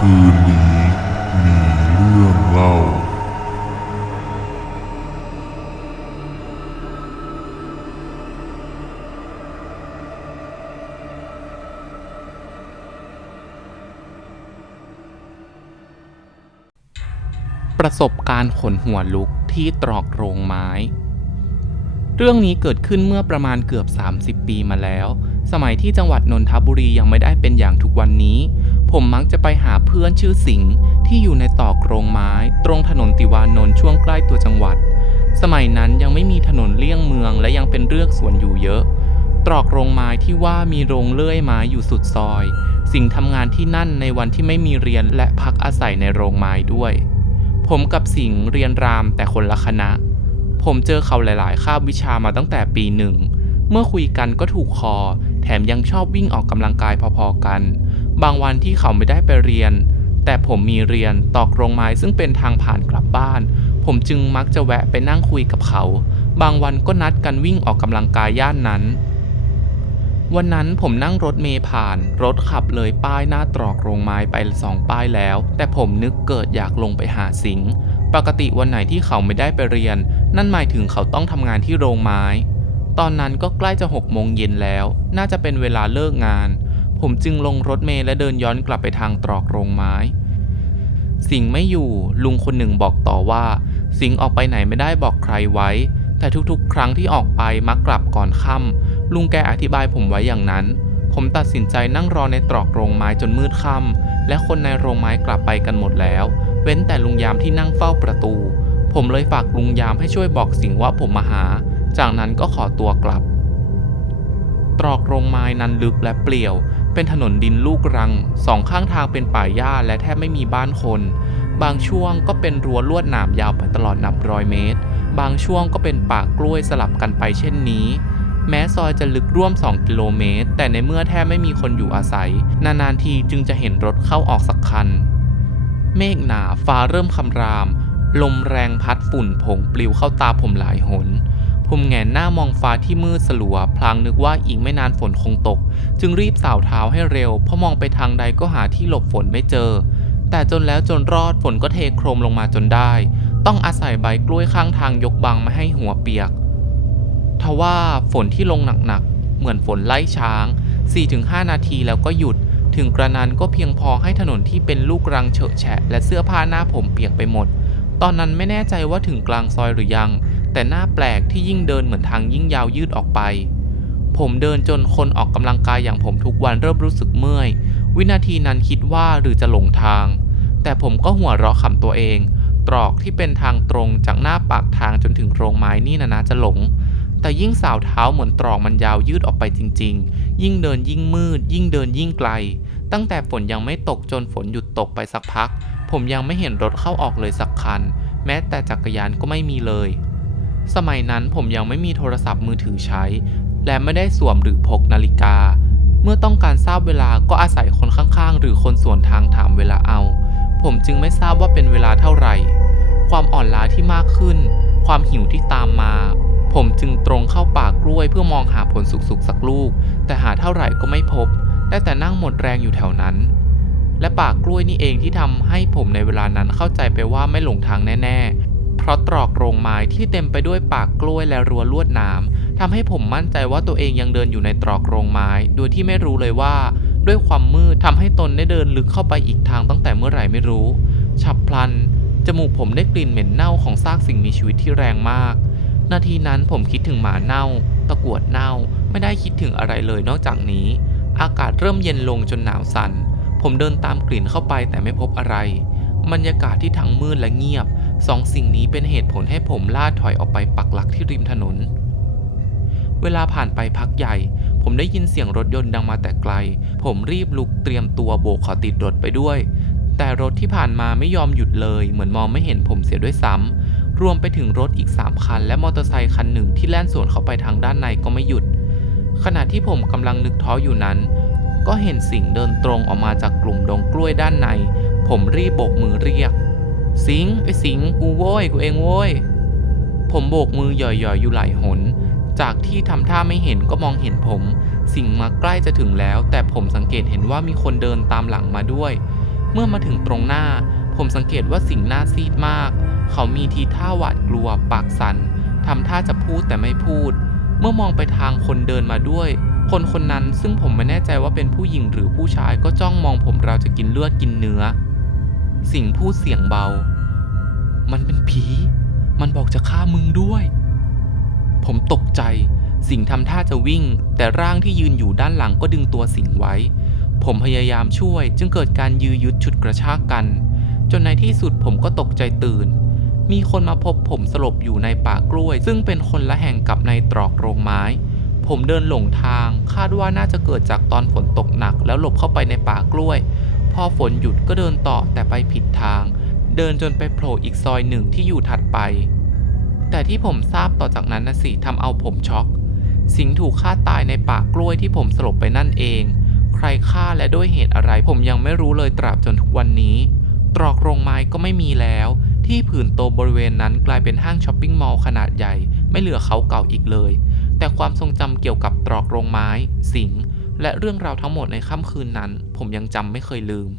คืนนี้มีเรื่องเล่า ประสบการณ์ขนหัวลุกที่ตรอกโรงไม้ เรื่องนี้เกิดขึ้นเมื่อประมาณเกือบ 30 ปีมาแล้ว สมัยที่จังหวัดนนทบุรียังไม่ได้เป็นอย่างทุกวันนี้ ผมมักจะไปหาเพื่อนชื่อสิงห์ที่อยู่ในตอกโรงไม้ ตรงถนนติวานนท์ช่วงใกล้ตัวจังหวัด สมัยนั้นยังไม่มีถนนเลี่ยงเมืองและยังเป็นเรือกสวนอยู่เยอะ ตรอกโรงไม้ที่ว่ามีโรงเลื่อยไม้อยู่สุดซอย สิงห์ทำงานที่นั่นในวันที่ไม่มีเรียนและพักอาศัยในโรงไม้ด้วย ผมกับสิงห์เรียนรามแต่คนละคณะ ผมเจอเขาหลาย ๆ คาบวิชามาตั้งแต่ปีหนึ่งเมื่อคุยกันก็ถูกคอ แถมยังชอบวิ่งออกกำลังกายพอ ๆ กัน บางวันที่เขาไม่ได้ไปเรียน แต่ผมมีเรียนตอกโรงไม้ซึ่งเป็นทางผ่านกลับบ้าน ผมจึงมักจะแวะไปนั่งคุยกับเขา บางวันก็นัดกันวิ่งออกกำลังกายย่านนั้น วันนั้นผมนั่งรถเมล์ผ่าน รถขับเลยป้ายหน้าตรอกโรงไม้ไปสองป้ายแล้ว แต่ผมนึกเกิดอยากลงไปหาสิงปกติวันไหนที่เขาไม่ได้ไปเรียน นั่นหมายถึงเขาต้องทำงานที่โรงไม้ ตอนนั้นก็ใกล้จะหกโมงเย็นแล้ว น่าจะเป็นเวลาเลิกงาน ผมจึงลงรถเมล์และเดินย้อนกลับไปทางตรอกโรงไม้ สิงไม่อยู่ลุงคนหนึ่งบอกต่อว่า สิงออกไปไหนไม่ได้บอกใครไว้ แต่ทุกๆ ครั้งที่ออกไปมักกลับก่อนค่ำลุงแกอธิบายผมไว้อย่างนั้น ผมตัดสินใจนั่งรอในตรอกโรงไม้จนมืดค่ำและคนในโรงไม้กลับไปกันหมดแล้ว เว้นแต่ลุงยามที่นั่งเฝ้าประตู ผมเลยฝากลุงยามให้ช่วยบอกสิงว่าผมมาหา จากนั้นก็ขอตัวกลับตรอกโรงไม้นั้นลึกและเปลี่ยว เป็นถนนดินลูกรัง สองข้างทางเป็นป่าหญ้าและแทบไม่มีบ้านคน บางช่วงก็เป็นรั้วลวดหนามยาวไปตลอดนับร้อยเมตร บางช่วงก็เป็นป่ากล้วยสลับกันไปเช่นนี้ แม้ซอยจะลึกร่วม 2 กิโลเมตร แต่ในเมื่อแทบไม่มีคนอยู่อาศัย นานๆทีจึงจะเห็นรถเข้าออกสักคัน เมฆหนาฟ้าเริ่มคำราม ลมแรงพัดฝุ่นผงปลิวเข้าตาผมหลายหน ผมแงนหน้ามองฟ้าที่มืดสลัว พลางนึกว่าอีกไม่นานฝนคงตก จึงรีบสาวเท้าให้เร็ว เพราะมองไปทางใดก็หาที่หลบฝนไม่เจอ แต่จนแล้วจนรอดฝนก็เทโครมลงมาจนได้ ต้องอาศัยใบกล้วยข้างทางยกบังไม่ให้หัวเปียก ทว่าฝนที่ลงหนักๆ เหมือนฝนไล่ช้าง 4-5 นาทีแล้วก็หยุด ถึงกระนั้นก็เพียงพอให้ถนนที่เป็นลูกรังเฉอะแฉะ และเสื้อผ้าหน้าผมเปียกไปหมดตอนนั้นไม่แน่ใจว่าถึงกลางซอยหรือยัง แต่หน้าแปลกที่ยิ่งเดินเหมือนทางยิ่งยาวยืดออกไป ผมเดินจนคนออกกำลังกายอย่างผมทุกวันเริ่มรู้สึกเมื่อย วินาทีนั้นคิดว่าหรือจะหลงทาง แต่ผมก็หัวเราะขำตัวเอง ตรอกที่เป็นทางตรงจากหน้าปากทางจนถึงโรงไม้นี่นะนะจะหลง แต่ยิ่งสาวเท้าเหมือนตรอกมันยาวยืดออกไปจริง ๆ ยิ่งเดินยิ่งมืด ยิ่งเดินยิ่งไกล ตั้งแต่ฝนยังไม่ตกจนฝนหยุดตกไปสักพัก ผมยังไม่เห็นรถเข้าออกเลยสักคัน แม้แต่จักรยานก็ไม่มีเลย สมัยนั้นผมยังไม่มีโทรศัพท์มือถือใช้ และไม่ได้สวมหรือพกนาฬิกา เมื่อต้องการทราบเวลาก็อาศัยคนข้างๆ หรือคนส่วนทางถามเวลาเอา ผมจึงไม่ทราบว่าเป็นเวลาเท่าไหร่ ความอ่อนล้าที่มากขึ้น ความหิวที่ตามมา ผมจึงตรงเข้าป่ากล้วยเพื่อมองหาผลสุกๆสักลูก แต่หาเท่าไหร่ก็ไม่พบ ได้แต่นั่งหมดแรงอยู่แถวนั้น และป่ากล้วยนี่เองที่ทำให้ผมในเวลานั้นเข้าใจไปว่าไม่หลงทางแน่ๆ ราะตรอกโรงไม้ที่เต็มไปด้วยปากกล้วยและรั้วลวดหนามทำให้ผมมั่นใจว่าตัวเองยังเดินอยู่ในตรอกโรงไม้ โดยที่ไม่รู้เลยว่า ด้วยความมืดทำให้ตนได้เดินลึกเข้าไปอีกทางตั้งแต่เมื่อไหร่ไม่รู้ ฉับพลัน จมูกผมได้กลิ่นเหม็นเน่าของซากสิ่งมีชีวิตที่แรงมาก นาทีนั้นผมคิดถึงหมาเน่า ตะกวดเน่า ไม่ได้คิดถึงอะไรเลยนอกจากนี้ อากาศเริ่มเย็นลงจนหนาวสั่น ผมเดินตามกลิ่นเข้าไปแต่ไม่พบอะไร บรรยากาศที่ทั้งมืดและเงียบ สองสิ่งนี้เป็นเหตุผลให้ผมล่าถอยออกไปปักหลักที่ริมถนน เวลาผ่านไปพักใหญ่ ผมได้ยินเสียงรถยนต์ดังมาแต่ไกล ผมรีบลุกเตรียมตัวโบกขอติดรถไปด้วย แต่รถที่ผ่านมาไม่ยอมหยุดเลย เหมือนมองไม่เห็นผมเสียด้วยซ้ำรวมไปถึงรถอีก 3 คัน และมอเตอร์ไซค์คันหนึ่งที่แล่นสวนเข้าไปทางด้านในก็ไม่หยุด ขณะที่ผมกำลังนึกท้ออยู่นั้น ก็เห็นสิ่งเดินตรงออกมาจากกลุ่มดงกล้วยด้านใน ผมรีบโบกมือเรียก สิงห์ไอ้สิงห์กูโว้ยกูเองโว้ยผมโบกมือหย่อยๆอยู่หลายหน จากที่ทำท่าไม่เห็นก็มองเห็นผม สิ่งมาใกล้จะถึงแล้ว แต่ผมสังเกตเห็นว่ามีคนเดินตามหลังมาด้วย เมื่อมาถึงตรงหน้า ผมสังเกตว่าสิงห์หน้าซีดมาก เขามีทีท่าหวาดกลัวปากสั่นทำท่าจะพูดแต่ไม่พูด เมื่อมองไปทางคนเดินมาด้วย คนคนนั้นซึ่งผมไม่แน่ใจว่าเป็นผู้หญิงหรือผู้ชายก็จ้องมองผมเราจะกินเลือดกินเนื้อ สิ่งพูดเสียงเบา มันเป็นผี มันบอกจะฆ่ามึงด้วย ผมตกใจ สิ่งทำท่าจะวิ่ง แต่ร่างที่ยืนอยู่ด้านหลังก็ดึงตัวสิ่งไว้ ผมพยายามช่วย จึงเกิดการยื้อยุดฉุดกระชากกัน จนในที่สุดผมก็ตกใจตื่น มีคนมาพบผมสลบอยู่ในป่ากล้วย ซึ่งเป็นคนละแห่งกับในตรอกโรงไม้ผมเดินหลงทางคาดว่าน่าจะเกิดจากตอนฝนตกหนัก แล้วหลบเข้าไปในป่ากล้วย พอฝนหยุดก็เดินต่อแต่ไปผิดทาง เดินจนไปโผล่อีกซอยหนึ่งที่อยู่ถัดไป แต่ที่ผมทราบต่อจากนั้นนะสิทำเอาผมช็อก สิงถูกฆ่าตายในป่ากล้วยที่ผมสลบไปนั่นเอง ใครฆ่าและด้วยเหตุอะไรผมยังไม่รู้เลยตราบจนทุกวันนี้ ตรอกโรงไม้ก็ไม่มีแล้ว ที่ผืนโตบริเวณนั้นกลายเป็นห้างช้อปปิ้งมอลล์ขนาดใหญ่ ไม่เหลือเขาเก่าอีกเลย แต่ความทรงจำเกี่ยวกับตรอกโรงไม้ สิงห์ และเรื่องราวทั้งหมดในค่ำคืนนั้น ผมยังจำไม่เคยลืม